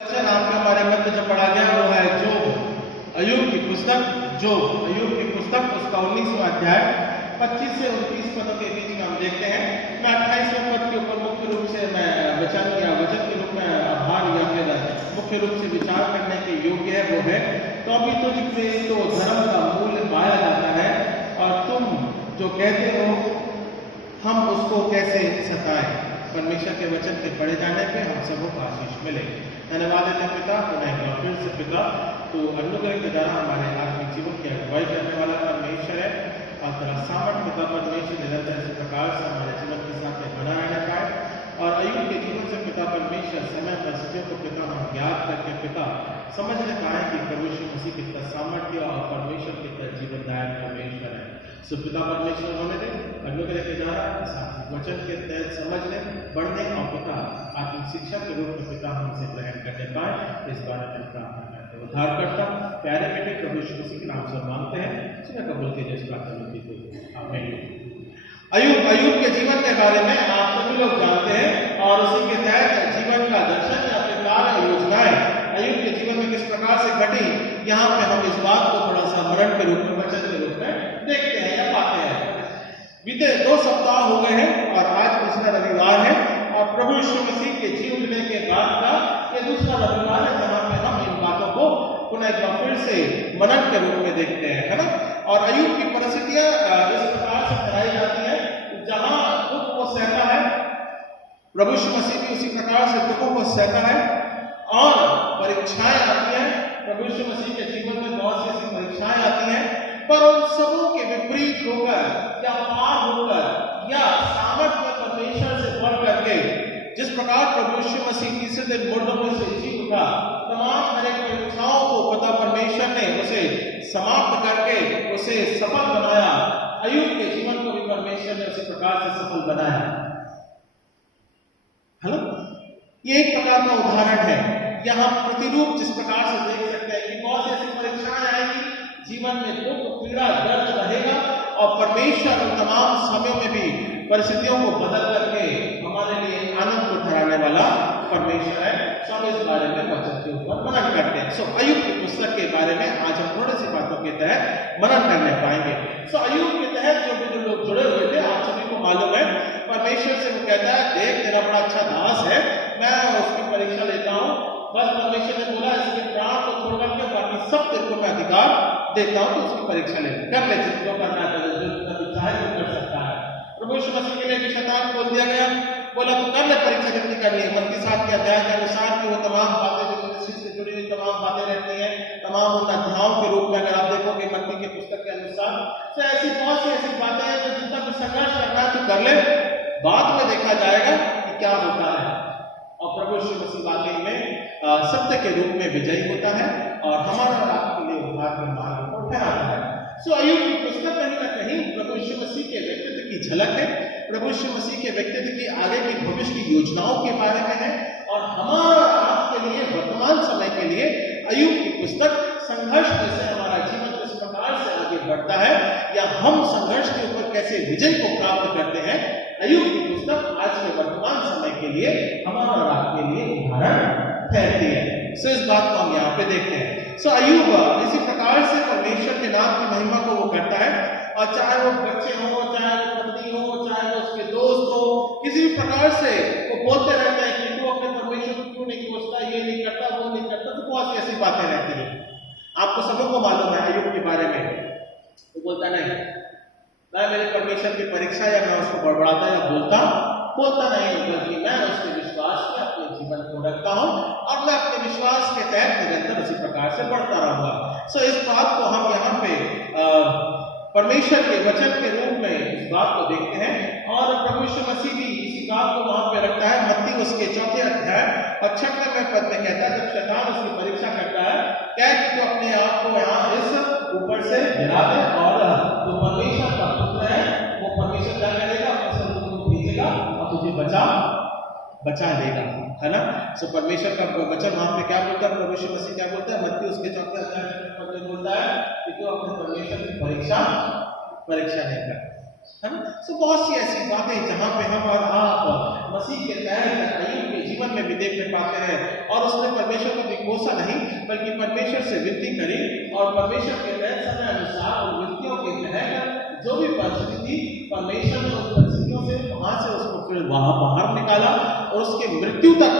वचन आपके हमारे मध्य जो पढ़ा गया वो है जोब अय्यूब की पुस्तक, जोब अय्यूब की पुस्तक उसका 19वां अध्याय 25 से 29 पदों के बीच में हम देखते हैं। मैं 28वें पद के ऊपर मुख्य रूप से मैं वचन के रूप में आभार या फिर मुख्य रूप से विचार करने के योग्य है वो है, तो अभी तुझ पे तो धर्म का मूल्य पाया जाता है और तुम जो कहते हो हम उसको कैसे सताएं। परमेश्वर के वचन के पढ़े जाने पे हम सबों को आशीष मिले। धन्यवाद है पिता, पुनः एक बार फिर से पिता तो अनुग्रह के द्वारा हमारे आत्मिक जीवन की अगुवाई करने वाला परमेश्वर है और तेरा सामर्थ पिता परमेश्वर निरंतर इस प्रकार से हमारे जीवन के साथ में बना रहना पाए। और अय्यूब के जीवन से पिता परमेश्वर समय परिस्थितियों को पिता हम ज्ञात करके पिता समझने पाए कि प्रभु यीशु मसीह कितना सामर्थ्य और परमेश्वर कितना जीवनदायक परमेश्वर है। सो पिता परमेश्वर होने दे अनुग्रह के द्वारा वचन के तहत समझने बढ़ने और पिता आत्मिक शिक्षा के रूप में पिता हमसे ग्रहण करने पाए, इस बारे में प्रार्थना करते हैं। उद्धार करता प्यारे बेटे प्रभु यीशु मसीह के नाम से मांगते हैं, सुना कबूल कीजिए इस प्रार्थना की। आमीन। अय्यूब के जीवन के बारे में आप सभी लोग जानते हैं और उसी के तहत जीवन का दर्शन या फिर कार्य योजनाएं अय्यूब के जीवन में किस प्रकार से घटी, यहाँ पे हम इस बात को थोड़ा सा स्मरण के रूप में वचन के रूप में देखते हैं या पाते हैं। बीते 2 सप्ताह हो गए हैं और आज पिछला रविवार है और प्रभु यीशु मसीह के जी उठने के बाद का ये दूसरा रविवार है जहाँ पे हम इन बातों को पुनः एक बार फिर से मनन के रूप में देखते हैं, है ना। और अय्यूब की परिस्थितियां इस प्रकार से कराई जाती है, जहां दुख को सहता है प्रभु यीशु मसीह भी उसी प्रकार से दुखों को सहता है और परीक्षाएं आती हैं। प्रभु यीशु मसीह के जीवन में बहुत सी ऐसी परीक्षाएं आती हैं, पर उन सबों के विपरीत होकर या पार होकर या सामर्थ्य परमेश्वर से बढ़ करके जिस प्रकार प्रभु यीशु मसीह तीसरे दिन मुर्दों में से जी उठा, तमाम तरह की परीक्षाओं को पता परमेश्वर ने उसे समाप्त करके उसे सफल बनाया। अय्यूब के जीवन को भी परमेश्वर ने उसी प्रकार से सफल बनाया, है ना। ये एक प्रकार का उदाहरण है। यहाँ प्रतिरूप जिस प्रकार से देख सकते हैं कि बहुत ऐसी परीक्षाएं आएगी जीवन में, दुख पीड़ा दर्द रहेगा और परमेश्वर उन तमाम समयों में भी परिस्थितियों को बदल करके हमारे लिए आनंद को ठहराने वाला परमेश्वर है। सब इस बारे में वचन के ऊपर मनन करते हैं। अय्यूब की पुस्तक के बारे में आज हम थोड़ी सी बातों के तहत मनन करने पाएंगे। अय्यूब के तहत जो लोग जुड़े हुए थे आप सभी को मालूम है, परमेश्वर से वो कहता है देख तेरा बड़ा अच्छा दास है, मैं उसकी परीक्षा लेता हूँ, बस परमेश्वर ने बोला इसके प्राण को छोड़ करके बाकी सब तेरे को मैं अधिकार देता हूँ, तो उसकी परीक्षा ले कर ले, जो करना है जो चाहे वो कर सकता है। प्रभु यीशु मसीह के लिए भी शैतान बोल दिया गया, बोला तो कर ले परीक्षा जितनी करनी है। मत्ती 7 के अध्याय के अनुसार की वो तमाम बातें जो मसीह से जुड़ी हुई तमाम बातें रहती हैं, तमाम उन अध्यायों के रूप में अगर आप देखोगे मत्ती की पुस्तक के अनुसार, तो ऐसी बहुत सी ऐसी बातें हैं जो जितना भी संघर्ष करना है तो कर ले, बाद में देखा जाएगा कि क्या होता है। और प्रभु यीशु मसीह वाकई में सत्य के रूप में विजयी होता है और हमारा आपके लिए उद्धार के मार्ग को ठहराता है। अय्यूब की पुस्तक कहीं ना कहीं प्रभु यीशु मसीह के व्यक्तित्व की झलक है, प्रभु यीशु मसीह के व्यक्तित्व की आगे की भविष्य की योजनाओं के बारे में है और हमारा आपके लिए वर्तमान समय के लिए अय्यूब की पुस्तक संघर्ष जैसे हमारा जीवन किस प्रकार से आगे बढ़ता है या हम संघर्ष के ऊपर कैसे विजय को प्राप्त करते हैं, अय्यूब की पुस्तक आज के वर्तमान समय के लिए हमारा और आपके लिए उदाहरण ठहरती है। इस बात को हम यहाँ पे देखते हैं। अय्यूब इसी प्रकार से परमेश्वर के नाम की महिमा को वो करता है और चाहे वो बच्चे हो, चाहे वो पत्नी हो, चाहे वो उसके दोस्त हो, किसी भी प्रकार से वो बोलते रहते हैं कि तू अपने परमेश्वर को क्यों नहीं खोजता, ये नहीं करता, वो नहीं करता, तो बहुत सी ऐसी बातें रहती है। आपको सबों को मालूम है अय्यूब के बारे में, वो बोलता नहीं मैं मेरे परमेश्वर की परीक्षा या मैं उसको बड़बड़ाता या बोलता नहीं, बल्कि मैं उसके विश्वास में अपने जीवन को रखता हूँ और मैं अपने विश्वास के तहत निरंतर उसी प्रकार से बढ़ता रहूंगा। इस बात को हम यहाँ पे परमेश्वर के वचन के रूप में इस बात को देखते हैं और प्रभु यीशु मसीह भी इसी बात को वहां पे रखता है। मत्ती उसके 4 अध्याय और 96वें पद में कहता है, जब शैतान उसकी परीक्षा करता है, क्या कि तू अपने आप को यहाँ इस ऊपर से गिरा दे और जो परमेश्वर का पुत्र है वो परमेश्वर क्या करेगा, अपने स्वर्ग को भेजेगा और तुझे बचा लेगा, है ना। परमेश्वर का वचन वहां पे क्या बोलता है, प्रभु यीशु मसीह क्या बोलता है, मत्ती उसके 4 अध्याय में बोलता है कि तू अपने परमेश्वर की परीक्षा नहीं कर। है ना। तो बहुत सी ऐसी बातें जहाँ पे हम और आप मसीह के तहत अय्यूब के जीवन में भी देखने पाते हैं, और उसने परमेश्वर को भी कोसा नहीं बल्कि परमेश्वर से विनती करी, और परमेश्वर के तहत समय अनुसार उन विनतियों के तहत जो भी परिस्थिति थी, परमेश्वर ने उस परिस्थितियों से वहां से उसको फिर वहां बाहर निकाला और उसके मृत्यु तक,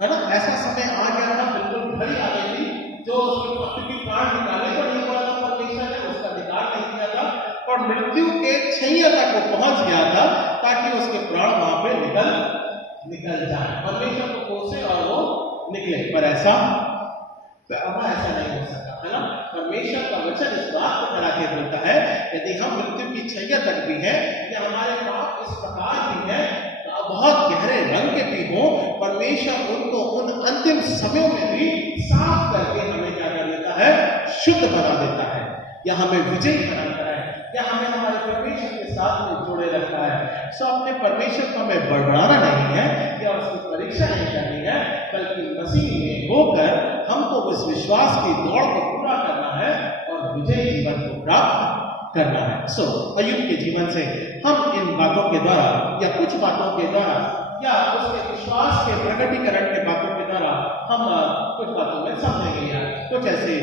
है ना, ऐसा समय आ गया था, बिल्कुल घड़ी आ गई थी जो उसके पति की प्राण निकाले पर नहीं हुआ था, परमेश्वर ने उसका अधिकार नहीं किया था, और मृत्यु के छैया तक वो पहुंच गया था ताकि उसके प्राण वहां पे निकल जाए, परमेश्वर को कोसे और वो निकले। पर ऐसा नहीं हो सका, है ना। परमेश्वर का वचन इस बात को करा के बोलता है, यदि हम मृत्यु की छैया तक भी हैं या हमारे पाप इस प्रकार भी है, बहुत गहरे रंग के भी हो, परमेश्वर उनको उन अंतिम समयों में भी साफ करके हमें क्या कर देता है, शुद्ध बना देता है, या हमें विजयी बनाता है, या हमें हमारे परमेश्वर के साथ में जोड़े रखता है। सो अपने परमेश्वर को हमें बढ़ाना नहीं है या उसकी परीक्षा नहीं करनी है, बल्कि मसीह में होकर हमको उस विश्वास की दौड़ को पूरा करना है और विजयी जीवन को प्राप्त करना है। सो अय्यूब के जीवन से हम इन बातों के द्वारा या कुछ बातों के द्वारा या उसके विश्वास के प्रकटीकरण के बातों के द्वारा हम कुछ बातों में समझेंगे, या कुछ ऐसे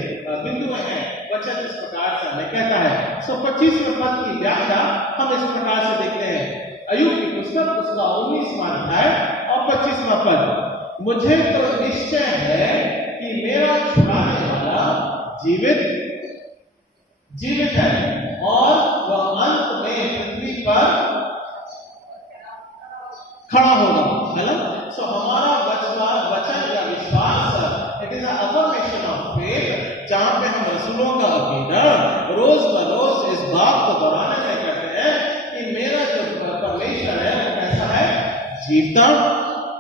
बिंदु हैं। वचन इस प्रकार से हमें कहता है। सो 25वें पद की व्याख्या हम इस प्रकार से देखते हैं। अय्यूब की पुस्तक उसका 19वां अध्याय और 25वां पद, मुझे तो निश्चय है कि मेरा छुड़ाने वाला जीवित है और वह अंत में पृथ्वी पर खड़ा होगा, है ना। सो हमारा वचन या विश्वास, it is affirmation of faith, जहां पे हम रसूलों का अकीदा रोज बरोज इस बात को दोहराने में कहते हैं कि मेरा जो परमेश्वर है वो कैसा है, जीवता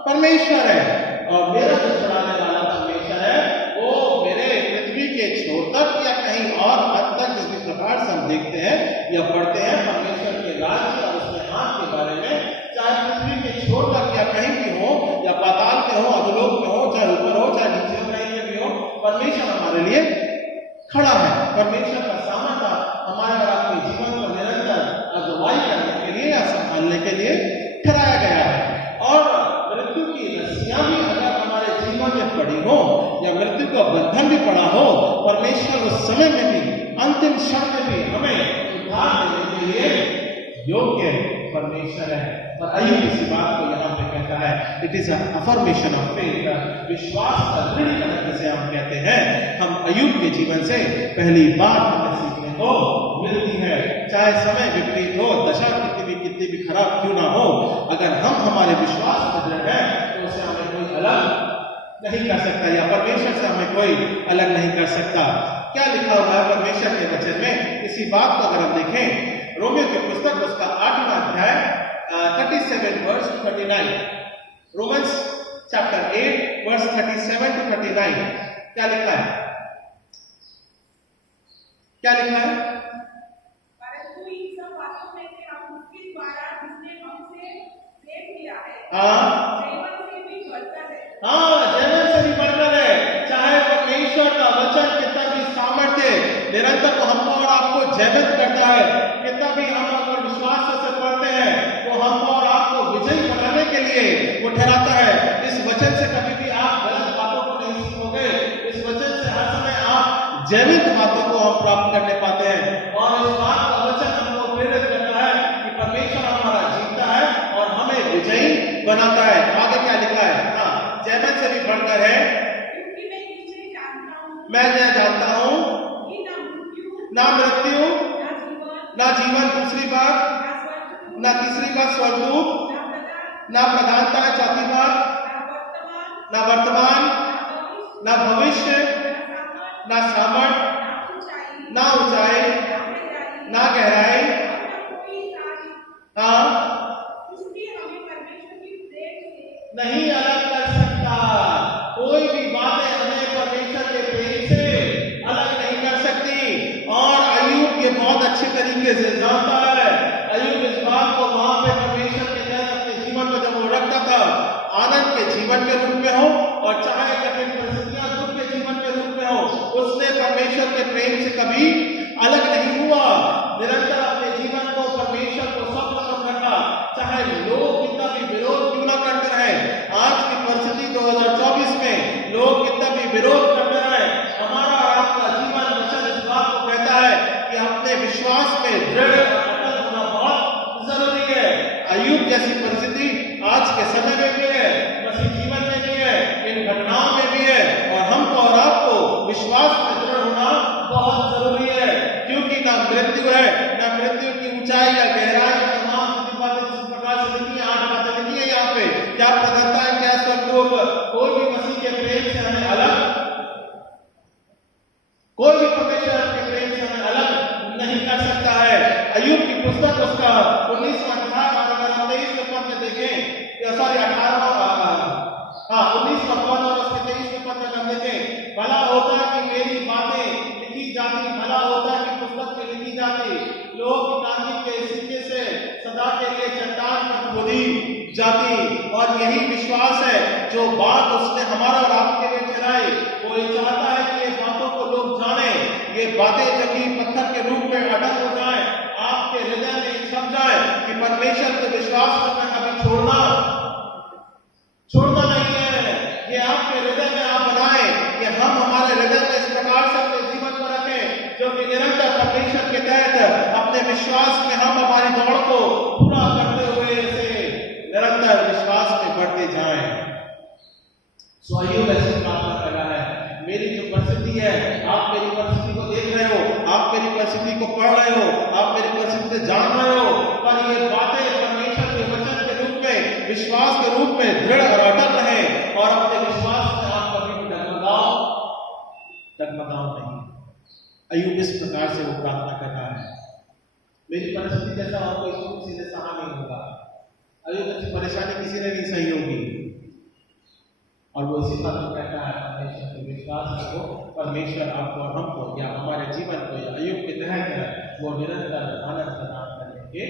परमेश्वर है, और मेरा जो छुड़ाने वाला परमेश्वर है वो मेरे पृथ्वी के छोर तक या कहीं और हद तक, जिस प्रकार से हम देखते हैं या पढ़ते हैं परमेश्वर के राज्य और उसके हाथ के बारे में, चाहे पृथ्वी के छोर तक या कहीं भी हो, या पाताल में हो, अधोलोक में हो, चाहे ऊपर हो, चाहे नीचे हो, कहीं भी हो, परमेश्वर हमारे लिए खड़ा है। परमेश्वर का सामर्थ्य हमारे और आपके जीवन को निरंतर अगुवाई करने के लिए या संभालने के लिए ठहराया गया है। और मृत्यु की रस्सियां भी अगर हमारे जीवन में पड़ी हो या मृत्यु का बंधन भी पड़ा हो, परमेश्वर उस समय में भी, अंतिम क्षण में भी हमें उद्धार देने के लिए योग्य परमेश्वर है। और अय्यूब इसी बात को यहाँ पे कहता है, it is affirmation of faith, विश्वास का दृढ़ीकरण जिसे हम कहते हैं। हम अय्यूब के जीवन से पहली बात हमें सीखने को मिलती है, चाहे समय विपरीत हो, दशा कितनी भी खराब क्यों ना हो, अगर हम हमारे विश्वास में दृढ़ हैं तो उसे हमें कोई अलग नहीं कर सकता, या परमेश्वर से हमें कोई अलग नहीं कर सकता। क्या लिखा हुआ है परमेश्वर के वचन में, इसी बात को अगर हम देखें, रोमियो की पुस्तक उसका 8वां अध्याय 37 verse 39, Romans chapter 8 verse 37 to 39, क्या लिखा है, क्या लिखा है? परंतु इन सब बातों में से हम उसके द्वारा जिसने हमसे प्रेम किया है, जीवन से भी बढ़कर है। जीवन से भी बढ़कर है। चाहे परमेश्वर का वचन कितना भी सामर्थ्य निरंतर को हमको और आपको जैवित करता है, कितना भी हम अगर विश्वास से पढ़ते हैं तो हमको और आपको विजयी बनाने के लिए वो ठहराता है। इस वचन से कभी भी आप गलत बातों को नहीं सीखोगे, इस वचन से हर समय आप जैविक बातों को हम प्राप्त करने पाते हैं, और इस बात का वचन हमको प्रेरित करता है कि परमेश्वर हमारा जीता है और हमें विजयी बनाता है। आगे क्या लिखा है? जैविक से भी बढ़कर है, क्योंकि मैं निश्चय जानता हूँ, मैं जानता हूँ कि ना मृत्यु ना जीवन, दूसरी बात, ना तीसरी बात स्वर्गदूत, ना प्रधानता, चौथी बात ना वर्तमान, ना भविष्य, ना सामर्थ, ना ऊंचाई, ना गहराई, नहीं अलग कर सकता। कोई भी बातें हमें परमेश्वर के प्रेम से अलग नहीं कर सकती। और अय्यूब ये बहुत अच्छे तरीके से जानता है। अय्यूब इस बात को वहां पे परमेश्वर के तहत अपने जीवन को जब वो रखता था, आनंद के जीवन के रूप में हो और चाहे कठिन परिस्थितियां दुख के जीवन के रूप में हो, उसने परमेश्वर के प्रेम से कभी अलग नहीं हुआ। निरंतर अपने जीवन को परमेश्वर विरोध करते रहे। हमारा और आपका जीवन वचन इस बात को कहता है कि अपने विश्वास में दृढ़ और अटल होना बहुत जरूरी है। अय्यूब जैसी परिस्थिति आज के समय में भी है, मसीह जीवन में भी है, इन घटनाओं में भी है, और हमको और आपको विश्वास में दृढ़ होना बहुत जरूरी है, क्योंकि ना मृत्यु है, ना मृत्यु की ऊंचाई या गहराई, तमाम बातें जिस प्रकार से लिखी है, 8 बातें लिखी है यहाँ पे, क्या प्रधानता है, क्या स्वर्गलोक, कोई भी मसीह के प्रेम से हमें अलग, कोई भी परमेश्वर के प्रेम से हमें अलग नहीं कर सकता है। अय्यूब की पुस्तक उसका 19वां अध्याय अगर हम 23वें पद में देखें, सॉरी 19वां पद और उसके 23वें पद में हम देखें, भला होता कि मेरी बातें लिखी जाती, भला होता कि पुस्तक में लिखी जाती, लोग कांजी के सिक्के से सदा के लिए चट्टान पर खोदी जाती। और यही विश्वास है जो बात उसने हमारा और आपके लिए चलाई, वो ये चाहता है कि ये बातों को लोग जाने, ये बातें जब भी पत्थर के रूप में अटल हो जाए, आपके हृदय में छप जाए कि परमेश्वर को विश्वास करना कभी छोड़ना नहीं है। ये आपके हृदय में आप बनाए कि हम हमारे हृदय में इस प्रकार से अपने जीवन को रखें जो कि निरंतर परमेश्वर के तहत अपने विश्वास में हम हमारी दौड़ को पूरा करते हुए से निरंतर विश्वास में बढ़ते जाएं। सो अय्यूब ऐसी प्रार्थना कर रहा है, मेरी जो परिस्थिति है, आप मेरी परिस्थिति को देख रहे हो, आप मेरी परिस्थिति को पढ़ रहे हो, आप मेरी परिस्थिति से जान रहे हो, पर ये बातें परमेश्वर के वचन के रूप में, विश्वास के रूप में दृढ़ और अटल रहे, और अपने विश्वास में आप कभी भी डगमगाओ नहीं। अय्यूब इस प्रकार से वो प्रार्थना कर रहा है, मेरी परिस्थिति जैसा हो, कोई सुख सीधे सहा नहीं होगा। अय्यूब ऐसी परेशानी किसी ने नहीं सही होगी, और वो इसी बात को कहता है, परमेश्वर के विश्वास रखो, परमेश्वर आपको और हमको या हमारे जीवन को या अय्यूब के तहत वो निरंतर आनंद प्रदान करने के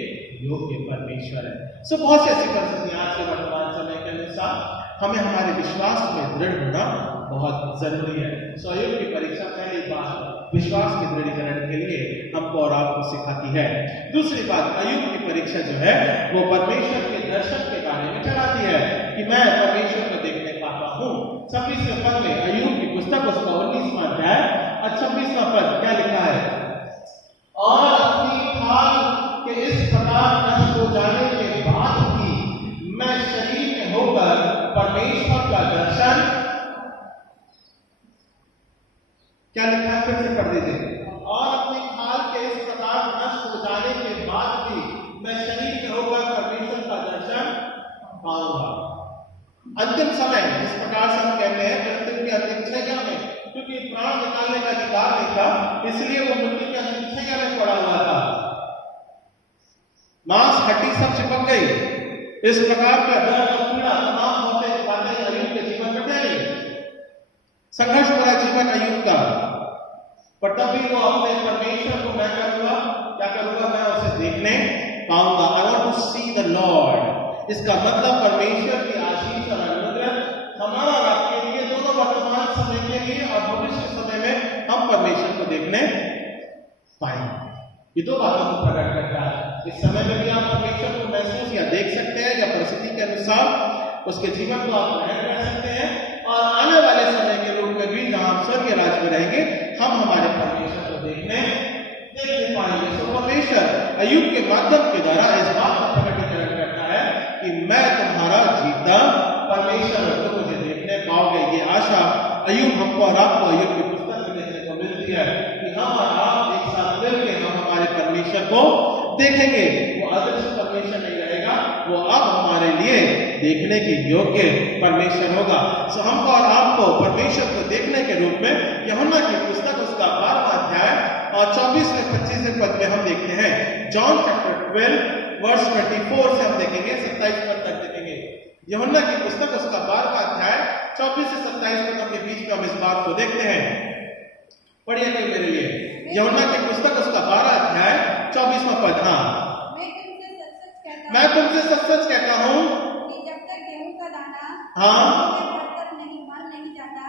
योग्य परमेश्वर है। सो बहुत सी ऐसी परिस्थितियां आज के वर्तमान समय के अनुसार हमें हमारे विश्वास में दृढ़ होना बहुत जरूरी है। सो अय्यूब की परीक्षा पहली बात विश्वास के दृढ़ीकरण के लिए हमको और आपको सिखाती है। दूसरी बात, अय्यूब की परीक्षा जो है वो परमेश्वर के दर्शन के बारे में चलाती है कि मैं परमेश्वर को देखने पाता हूँ। 26वें पद में अय्यूब की पुस्तक उसका 19वां अध्याय और 26वां पद क्या लिखा है, और अपनी खाल के इस प्रकार नष्ट हो जाने के बाद भी मैं शरीर में होकर परमेश्वर का दर्शन, क्या लिखा है, फिर से पढ़ दीजिए, और अपनी खाल के इस प्रकार नष्ट हो जाने के बाद भी मैं शरीर में होकर परमेश्वर का दर्शन पाऊंगा। अंतिम समय इस प्रकार से हम कहते हैं, मृत्यु की अंतिम छाया में, क्योंकि प्राण निकालने का अधिकार नहीं था, इसलिए वो मृत्यु की अंतिम छाया में पड़ा हुआ था, मांस हड्डी सब चिपक गई। इस प्रकार का दर्द और पीड़ा तमाम बातें अय्यूब के जीवन में थे। संघर्ष भरा जीवन अय्यूब का, पर तब भी वो अपने परमेश्वर को मैं करूंगा, क्या करूंगा, मैं उसे देखने पाऊंगा। I want to see the Lord. इसका मतलब परमेश्वर की आशीष और अनुग्रह हमारा और आपके लिए, दोनों वर्तमान समय के लिए और भविष्य समय में हम परमेश्वर को देखने पाएंगे। ये दो बातों को प्रकट करता है। इस समय में भी आप परमेश्वर को महसूस या देख सकते हैं, या परिस्थिति के अनुसार उसके जीवन को आप ग्रहण कर सकते हैं, और आने वाले समय के रूप में भी जहां हम स्वर्गीय राज्य में रहेंगे, हम हमारे परमेश्वर को देखने पाएंगे। तो परमेश्वर अय्यूब के माध्यम के द्वारा इस बात का प्रकटीकरण करता है कि मैं तुम्हारा जीता परमेश्वर हूं, तुम मुझे देखने पाओगे। ये आशा अय्यूब हमको और आपको अय्यूब की पुस्तक में देखने को मिलती है कि हम और आप एक साथ मिलकर हम हमारे परमेश्वर को देखेंगे। वो अदृश्य परमेश्वर नहीं रहेगा, वो अब हमारे लिए देखने के योग्य परमेश्वर होगा। सो हमको और आपको परमेश्वर को देखने के रूप में यूहन्ना की पुस्तक उसका 12वां अध्याय और 24-25 पद में हम देखते हैं। जॉन चैप्टर 12 वर्स 24 से हम देखेंगे 27 पद तक देखेंगे। यूहन्ना की पुस्तक उसका 12वां अध्याय 24 से 27 पद के बीच में हम इस बात को देखते हैं। पढ़िए मेरे लिए यूहन्ना की पुस्तक उसका 12 अध्याय 24वां पद। हाँ, मैं तुमसे सच-सच कहता हूँ कि जब तक गेहूं का दाना नहीं जाता,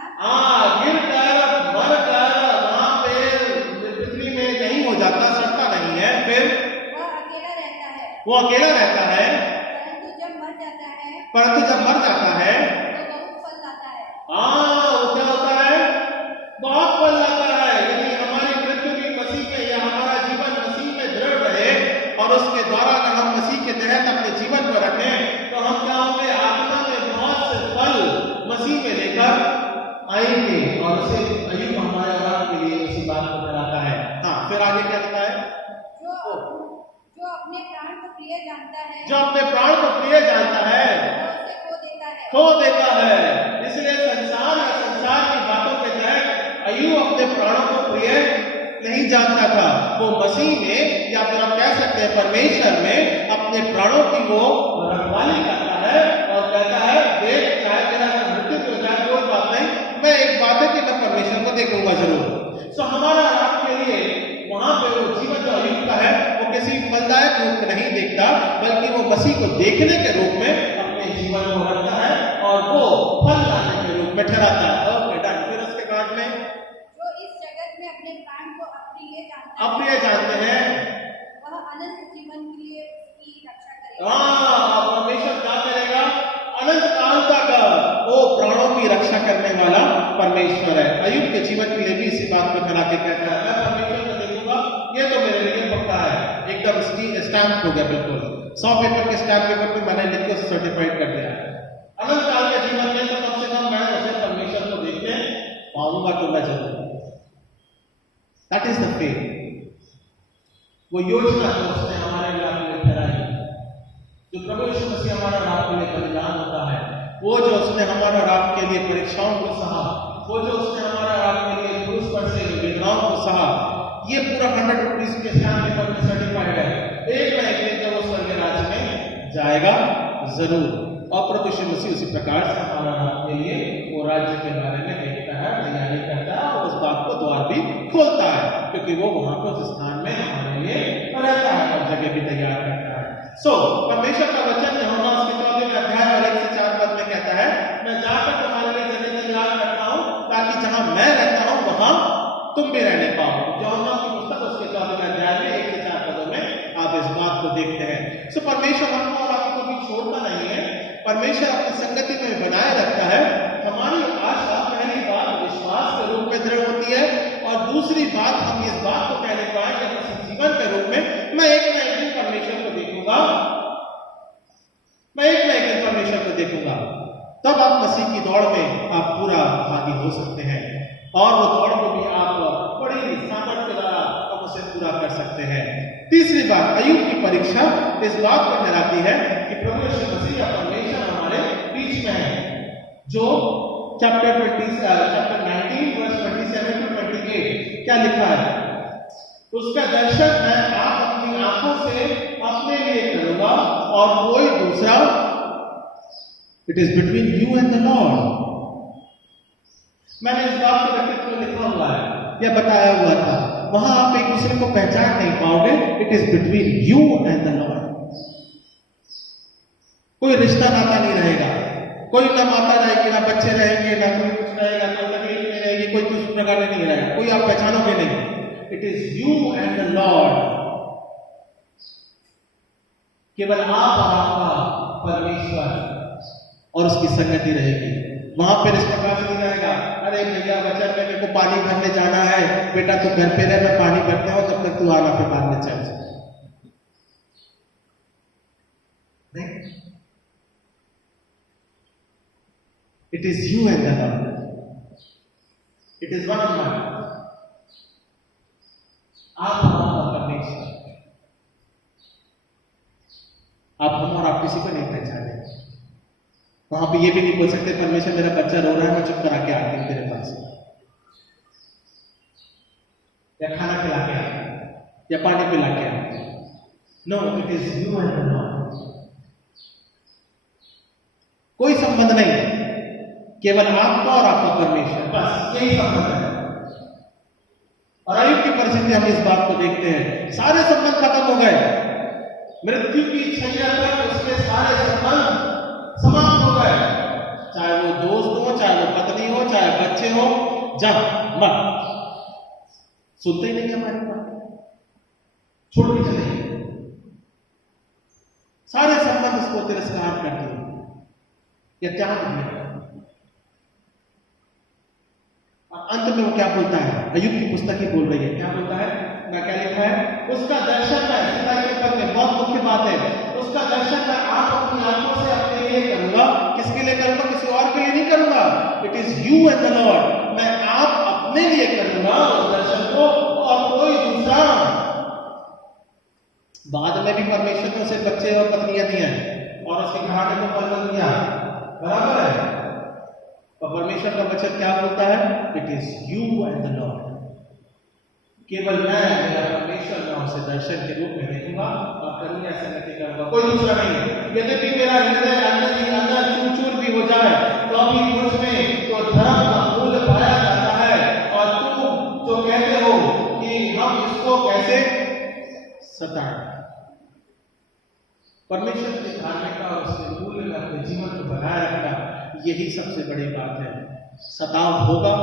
गिरकर मरकर वहां पे पृथ्वी में नहीं हो जाता, सड़ता नहीं है, फिर वो अकेला रहता है, परंतु जब मर जाता है तो बहुत फल लाता है। वो क्या होता है, आएंगे और उसे अय्यूब हमारे और आपके लिए उसी बात को कराता है। हाँ, फिर आगे क्या लिखा है? जो अपने प्राण को प्रिय जानता है, जो अपने प्राण को प्रिय जानता है वो उसे खो देता है। इसलिए संसार या संसार की बातों के तहत अय्यूब अपने प्राणों को प्रिय नहीं जानता था। वो मसीह में या फिर हम कह सकते हैं परमेश्वर में अपने प्राणों की वो रखवाली करता है और कहता है देख, चाहे मेरा मृत्यु हो जाए कोई बात नहीं, मैं एक बात है कि मैं परमेश्वर को देखूंगा जरूर। सो हमारा आपके लिए वहां पे वो जीवन जो अय्यूब का है वो किसी फलदायक रूप में नहीं देखता, बल्कि वो मसीह को देखने के रूप में अपने जीवन को रखता है और वो फल लाने के रूप में ठहराता है। Okay done. फिर उसके बाद में जो इस जगत में अपने प्राण को अप्रिय जानते हैं, वह अनंत जीवन के लिए उसकी रक्षा करेगा। हाँ, परमेश्वर क्या करेगा? अनंत काल तक वो प्राणों की रक्षा करने वाला परमेश्वर है। अय्यूब के जीवन के लिए भी इसी बात को करा के कहता है मैं परमेश्वर को देखूंगा, ये तो मेरे लिए पक्का है, एकदम स्टैम्प हो गया, बिल्कुल 100 पेपर के स्टैम्प पेपर पे मैंने लिख के सर्टिफाइड कर दिया है। अनंत काल के जीवन में तो कम से कम मैं उसे परमेश्वर को देखने पाऊंगा तो मैं जरूर। That is the faith. वो योजना जो उसने हमारे लिए ठहराई, जो प्रभु यीशु मसीह हमारा आपके लिए बलिदान होता है, वो जो उसने हमारा आपके लिए परीक्षाओं को सहा, वो जो उसने हमारा आपके लिए क्रूस पर से वेदनाओं को सहा, ये पूरा 100 रुपीज के स्टैम्प पेपर में सर्टिफाइड है। एक ना एक दिन जब वो स्वर्ग राज्य में जाएगा जरूर। और प्रभु यीशु मसीह उसी प्रकार से हमारा आपके लिए वो राज्य के बारे में देखता है, तैयारी करता है और उस बात को द्वार भी खोलता है, क्योंकि वो वहां पर उस स्थान में हमारे लिए रहता है और जगह भी तैयार करता है। सो परमेश्वर का वचन यूहन्ना उसके 14वें अध्याय और 1 से 4 पद में कहता है मैं जाकर तुम्हारे लिए जगह तैयार करता हूं ताकि जहां मैं रहता हूं वहां तुम भी रहने पाओ। यूहन्ना की पुस्तक उसके 14वें अध्याय में 1 से 4 पदों में आप इस बात को देखते हैं। सो परमेश्वर हमको और आपको भी छोड़ता नहीं है, परमेश्वर अपनी संगति में बनाए रखता है। हमारी आशा पहली बात विश्वास के रूप में दृढ़ होती है और दूसरी बात हम इस बात को कहने पाएंगे अपने जीवन के रूप में मैं एक ना एक दिन परमेश्वर को देखूंगा, मैं एक ना एक दिन परमेश्वर को देखूंगा। तब आप मसीह की दौड़ में आप पूरा भागी हो सकते हैं और वो दौड़ को भी आप बड़ी सामर्थ्य के द्वारा आप उसे पूरा कर सकते हैं। तीसरी बात अय्यूब की परीक्षा इस बात को ठहराती है कि प्रभु यीशु मसीह का परमेश्वर हमारे बीच में है। जो चैप्टर 19 वर्स 27 to 28 क्या लिखा है? उसका दर्शन मैं आप अपनी आंखों से अपने लिए करूंगा और कोई दूसरा, it is between you and the Lord. मैंने इस बात के व्यक्तित्व में लिखा हुआ है या बताया हुआ था, वहां आप एक दूसरे को पहचान नहीं पाओगे। It is between you and the Lord. कोई रिश्ता नाता नहीं रहेगा, कोई ना माता रहेगी, ना बच्चे रहेंगे, ना कोई कुछ रहेगा, कोई तकलीफ नहीं रहेगी, कोई किसी प्रकार में नहीं रहेगा, कोई आप पहचानोगे नहीं। It is you and the Lord. केवल आप और आपका परमेश्वर और उसकी संगति रहेगी। वहां पर इस प्रकार से नहीं रहेगा अरे भैया वचन में मेरे को पानी भरने जाना है, बेटा तू घर पे रह, मैं पानी भरता हूं, तब तक तू आना फिर बाद में चल। नहीं, it is you and the Lord. It is one on one. आप परमेश्वर, आप हम और आप किसी को नहीं पहचाने। वहां पे ये भी नहीं बोल सकते परमेश्वर मेरा बच्चा रो रहा है, मैं चुप करा के आती हूं तेरे पास, या खाना खिला के आती हूं या पानी पिला के आती हूं। No, it is you and the Lord. कोई संबंध नहीं, केवल आपका और आपका परमेश्वर, बस यही संबंध है। और अय्यूब की परिस्थिति हम इस बात को देखते हैं, सारे संबंध खत्म हो गए, मृत्यु की छाया तक उसके सारे संबंध समाप्त हो गए, चाहे वो दोस्त हो, चाहे वो पत्नी हो, चाहे बच्चे हो, जा मत, सुनते ही नहीं हमारी बात, छोड़ के चले, सारे संबंध उसको तिरस्कार करते हैं या त्याग दिया। अंत में वो क्या बोलता है? अय्यूब की पुस्तक ही बोल रही है, क्या बोलता है? मैं क्या लिखा है? उसका दर्शन है, सितारे के पद में बहुत मुख्य बात है, उसका दर्शन मैं आप अपनी आंखों से अपने लिए करूंगा। किसके लिए करूंगा? किसी और के लिए नहीं करूंगा। It is you and the Lord. मैं आप अपने लिए करूंगा उस दर्शन को और कोई दूसरा। बाद में भी परमेश्वर ने उसे बच्चे और पत्नियां दी हैं और उसकी घाटे को फल दिया, बराबर है। तो परमेश्वर का वचन क्या बोलता है? It is you and the Lord. केवल मैं मेरा परमेश्वर मैं उसे दर्शन के रूप में देखूंगा और करूंगा, ऐसा नहीं करूंगा, कोई दूसरा नहीं है। यद्यपि मेरा हृदय अंदर ही अंदर चूर-चूर भी हो जाए तो भी मुझमें तो धर्म का मूल्य पाया जाता है। और तुम जो कहते हो कि हम इसको कैसे सताएं, परमेश्वर की धार्मिकता और उसके मूल्य में अपने जीवन को बनाए रखना, यही सबसे बड़ी बात है। सताव होगा,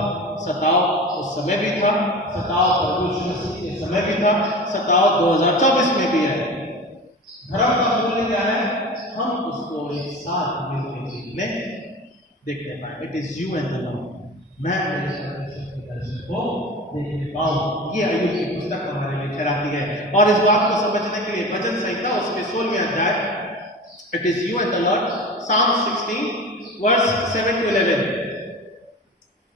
सताव उस समय भी था, सताव प्रभु यीशु मसीह के समय भी था, सताव 2024 में भी है। धर्म का मूल्य क्या है? हम उसको एक साथ मिलकर जीने देखते पाए। It is you and the Lord. मैं मेरे परमेश्वर के दर्शन को देखने पाऊं, ये अय्यूब की पुस्तक हमारे लिए ठहराती है। और इस बात को समझने के लिए भजन संहिता उसके 16वें अध्याय, it is you and the Lord, Psalm 16 verse 7 to 11।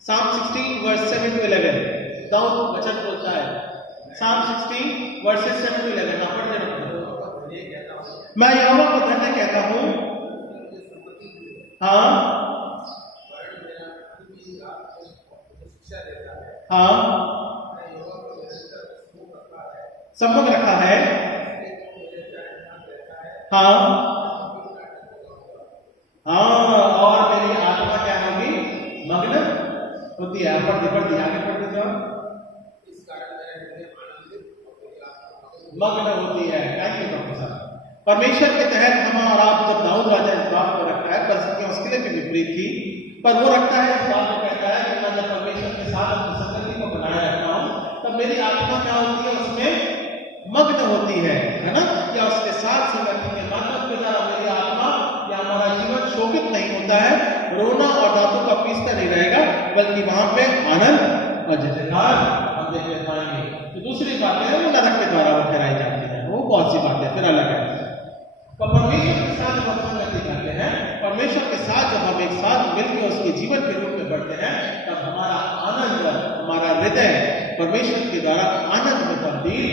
Psalm 16 verse 7 to 11 दाऊद वचन बोलता है। Psalm 16 वर्सेस 7 to 11 आप पढ़ लेना। मैं यहोवा को धन्य कहता हूं, हाँ हाँ, सम्मुख रखा है, हाँ हाँ, और मेरी आत्मा क्या होगी? मग्न होती है। पढ़ दी आगे पढ़ दीजिए। मग्न होती है। थैंक यू डॉक्टर साहब। परमेश्वर के तहत हम और आप, जब दाऊद राजा इस बात को रखता है, परिस्थितियां उसके लिए भी विपरीत थी, पर वो रखता है इस बात को, कहता है कि मैं जब परमेश्वर के साथ अपनी संगति को बनाए रखता हूं तब मेरी आत्मा क्या होती है? उसमें मग्न होती है ना? क्या उसके साथ संगति के माध्यम के द्वारा मेरी आत्मा या हमारा जीवन शोकित नहीं होता है, रोना और दांतों का पीसता नहीं रहेगा, बल्कि वहां पे आनंद और जयकार हम देखने पाएंगे। तो दूसरी बातें हैं वो नरक के द्वारा वो ठहराई जाती है, वो बहुत सी बातें फिर अलग है। तो परमेश्वर के साथ जब हम संगति करते हैं, परमेश्वर के साथ जब हम एक साथ मिलकर उसके जीवन के रूप में बढ़ते हैं, तब हमारा आनंद, हमारा हृदय परमेश्वर के द्वारा आनंद में तब्दील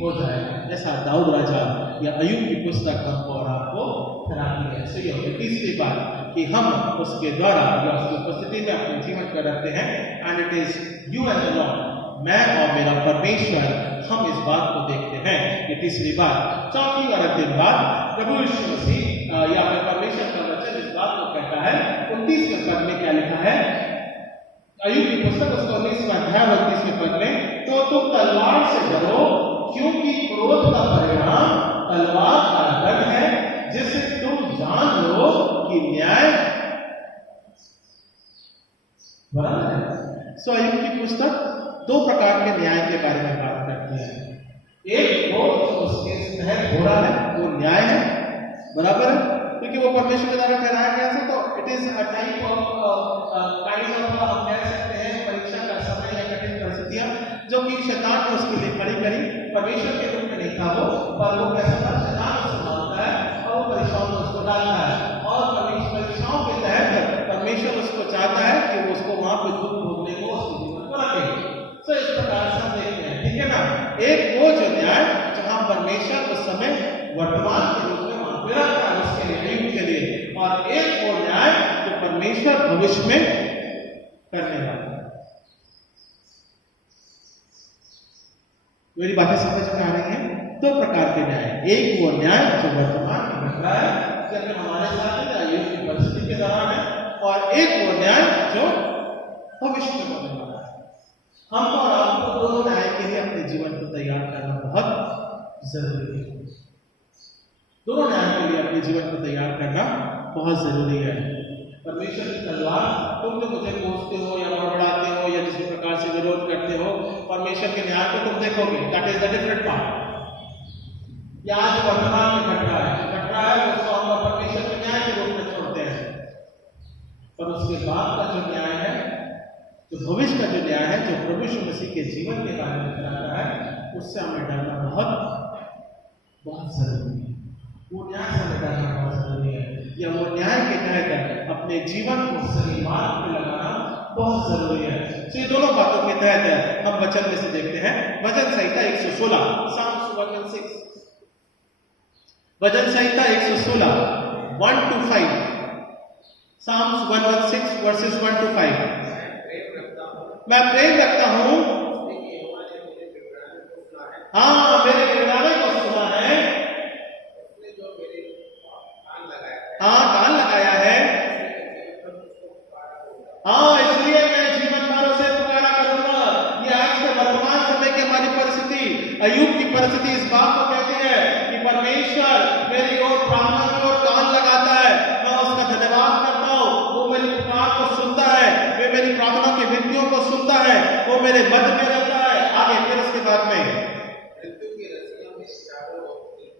हो जाएगा। जैसा दाऊद राजा या अय्यूब की पुस्तक हमको और आपको कराती है। सो ये होगी तीसरी बात कि हम उसके द्वारा या उसकी उपस्थिति में अपने जीवन को रखते हैं। And it is you and the Lord, मैं और मेरा परमेश्वर, हम इस बात को देखते हैं। ये तीसरी बात। चौथी और अंतिम बात, प्रभु यीशु मसीह या फिर परमेश्वर का वचन इस बात को कहता है। 29वें पद में क्या लिखा है? अय्यूब की पुस्तक उसका 19वां अध्याय 29वें पद में, तो तुम तलवार से डरो, क्योंकि क्रोध का परिणाम तलवार का दंड है, जिससे तुम जान लो कि न्याय बराबर है। सो अय्यूब की पुस्तक दो प्रकार के न्याय के बारे में बात करती है। एक वो उसके तहत हो रहा है, वो न्याय है, बराबर है, क्योंकि वो परमेश्वर के द्वारा ठहराया गया था। तो it is a type of kind of, हम कह सकते हैं, परीक्षा का समय या कठिन परिस्थितियां जो कि शैतान ने उसके लिए खड़ी करी। परमेश्वर के रूप में नहीं था वो, पर वो कैसा था? शैतान उसे मारता है और वो परीक्षाओं में उसको डालता है, और परीक्षाओं के तहत परमेश्वर उसको चाहता है कि वो उसको वहां पर दुख भोगने को, उसके जीवन को रखे। तो इस प्रकार से हम देखते हैं, ठीक है ना? एक वो जो न्याय जहां परमेश्वर उस समय वर्तमान के रूप में वहां पे रखता है उसके लिए, अय्यूब के लिए, और एक वो न्याय जो परमेश्वर भविष्य में करने वाला है। मेरी बातें समझ में आ रही हैं? दो प्रकार के न्याय, एक वो न्याय जो वर्तमान में घट रहा है, जब हमारे साथ है, अय्यूब की परिस्थिति के दौरान है, और एक वो न्याय जो भविष्य में होने वाला है। हमको और आपको दोनों न्याय के लिए अपने जीवन को तैयार करना बहुत जरूरी है। दोनों न्याय के लिए अपने जीवन को तैयार करना बहुत जरूरी है। परमेश्वर की तलवार, तुम जो मुझे कोसते हो या बड़बड़ाते हो या किसी प्रकार से विरोध करते हो, परमेश्वर के न्याय को तुम देखोगे, that is the different part. या आज वर्तमान में घट रहा है उसको हम परमेश्वर के न्याय के रूप में छोड़ते हैं, पर उसके बाद का जो न्याय है, जो भविष्य का जो न्याय है, जो प्रभु यीशु मसीह के जीवन के बारे में बताता है, उससे हमें डरना बहुत जरूरी है। वो न्याय से डरना बहुत जरूरी है, या वो न्याय के तहत अपने जीवन को सही मार्ग पर लगाना बहुत जरूरी है। तो ये दोनों बातों के तहत हम वचन में से देखते हैं भजन संहिता 116 Psalms 116, bhajan Samhita 116 1 to 5, Psalms 116 verses 1 to 5। मैं प्रेम रखता हूँ, हाँ मेरे गिड़गिड़ाने को सुना है, हाँ कान लगाया है, हाँ इसलिए मैं जीवन भर उसे पुकारा करूंगा। ये आज के वर्तमान समय की हमारी परिस्थिति, अय्यूब की परिस्थिति इस बात को कहती है कि परमेश्वर मेरी ओर प्रार्थना की ओर कान लगाता है, मैं उसका धन्यवाद करता हूँ, वो मेरी पुकार को सुनता है, वे मेरी प्रार्थना की विनतियों को सुनता है, वो मेरे मध्य में रहता है। आगे फिर उसके बाद में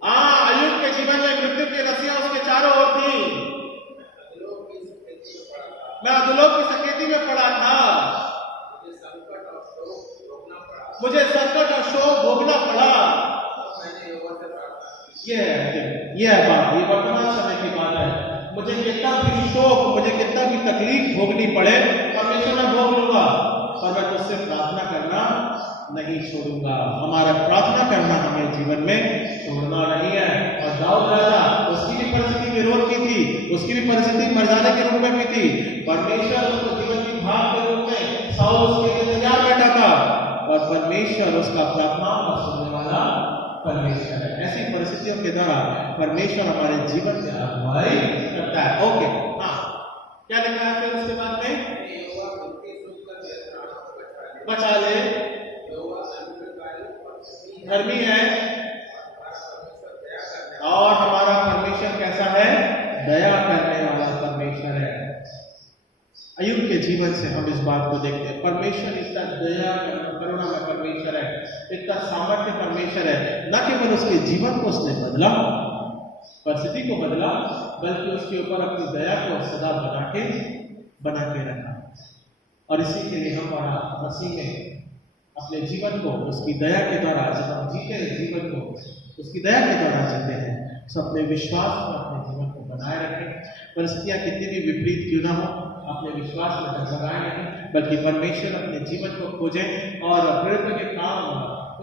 अय्यूब के जीवन में मृत्यु की रस्सियां उसके चारों ओर थी। मैं अधोलोक की सकेती में पड़ा था, मुझे संकट और शोक भोगना पड़ा। ये बात, ये वर्तमान समय की बात है। मुझे कितना भी शोक, मुझे कितना भी तकलीफ भोगनी पड़े, परमेश्वर मैं भोग लूंगा, और मैं तुझसे प्रार्थना करना नहीं छोड़ूंगा। हमारा प्रार्थना करना हमें जीवन में छोड़ना नहीं है। और दाऊद राजा, उसकी भी परिस्थिति विरोध की थी, उसकी भी परिस्थिति मर्यादा के रूप में भी थी। परमेश्वर उसको जीवन की भाग के रूप में साउल उसके लिए तैयार बैठा था, और परमेश्वर उसका प्रार्थना और सुनने वाला परमेश्वर है। ऐसी परिस्थितियों के द्वारा परमेश्वर हमारे जीवन से अगुवाई करता है। ओके, हाँ क्या लिखा है फिर उसके बाद में? बचा ले, धर्मी है, और हमारा परमेश्वर कैसा है? दया करने वाला परमेश्वर है। अय्यूब के जीवन से हम इस बात को देखते हैं, परमेश्वर इतना दया करुणा में परमेश्वर है, इतना सामर्थ्य परमेश्वर है। न केवल उसके जीवन को उसने बदला, परिस्थिति को बदला, बल्कि उसके ऊपर अपनी दया को सदा बना के रखा। और इसी के लिए हमारा मसीह में अपने जीवन को उसकी दया के द्वारा, जब हम जीते हैं जीवन को उसकी दया के द्वारा जीते हैं, तो अपने विश्वास में अपने जीवन को बनाए रखें। परिस्थितियां कितनी भी विपरीत क्यों ना हो, अपने विश्वास में डगमगाए नहीं, बल्कि परमेश्वर अपने जीवन को खोजें और प्रेरित के काम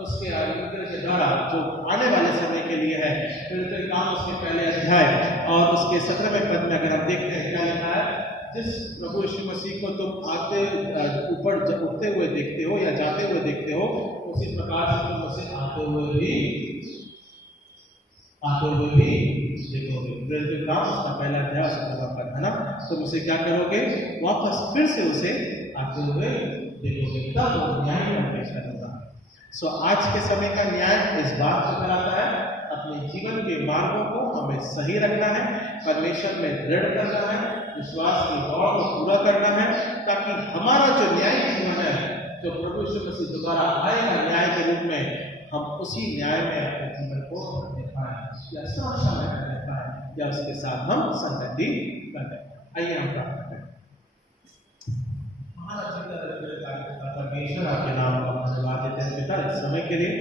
उसके अनुग्रह के द्वारा जो आने वाले समय के लिए है। प्रेरित के काम उसके पहले अध्याय और उसके 17वें पद में अगर हम देखते हैं क्या लिखा है, जिस प्रभु यीशु मसीह को तुम आते ऊपर उठते हुए देखते हो या जाते हुए देखते हो, उसी प्रकार से तुम उसे आते हुए भी देखोगे। प्रेरित काम उसका पहला अध्याय 17वां पद है ना, तुम उसे क्या करोगे? वापस फिर से उसे आते हुए देखोगे, तब न्याय परमेश्वर होगा। सो आज के समय का न्याय इस बात को कराता है, अपने जीवन के मार्गों को हमें सही रखना है, परमेश्वर में दृढ़ करना है, विश्वास की दौड़ को पूरा करना है, ताकि हमारा जो न्याय जीवन है, जो प्रभु यीशु मसीह दोबारा आएगा न्याय के रूप में, हम उसी न्याय में अपने जीवन को रखने पाए या सुरक्षा में रखने पाए या उसके साथ हम संगति करें। आइए हम प्रार्थना करें। परमेश्वर आपके नाम को धन्यवाद देते हैं पिता इस समय के लिए।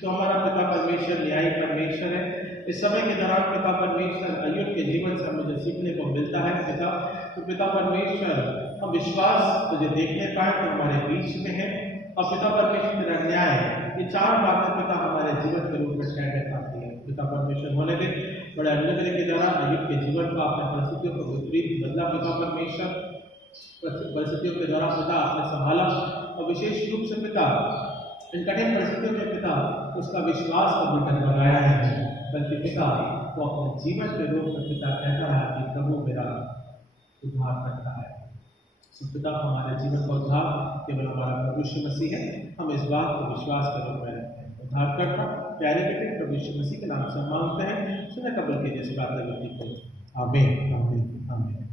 तो हमारा पिता परमेश्वर न्यायी परमेश्वर है। इस समय के दौरान पिता परमेश्वर अय्यूब के जीवन से हमें जो सीखने को मिलता है पिता, तो पिता परमेश्वर हम विश्वास तुझे देखने पाए तो हमारे बीच में है, और पिता परमेश्वर तेरा न्याय, ये चार बातें पिता हमारे जीवन के रूप में ठहरने पाती है। पिता परमेश्वर होने दे बड़े अनुग्रह के द्वारा अय्यूब के जीवन का अपने परिस्थितियों को विपरीत बदला। पिता परमेश्वर परिस्थितियों के द्वारा पिता आपने संभाला, और विशेष रूप से पिता इन कठिन परिस्थितियों में पिता उसका विश्वास कभी डगमगाया है, बल्कि पिता वो अपने जीवन के रूप में पिता कहता है कि प्रभु मेरा उद्धार करता है। सो पिता हमारे जीवन का उद्धार केवल हमारा प्रभु यीशु मसीह है, हम इस बात को विश्वास के रूप में रखते हैं। उद्धार करता प्यारे बेटे प्रभु यीशु मसीह के नाम से मांगते हैं, सुने कबूल कीजिए इस प्रार्थना को। आमीन आमीन आमीन।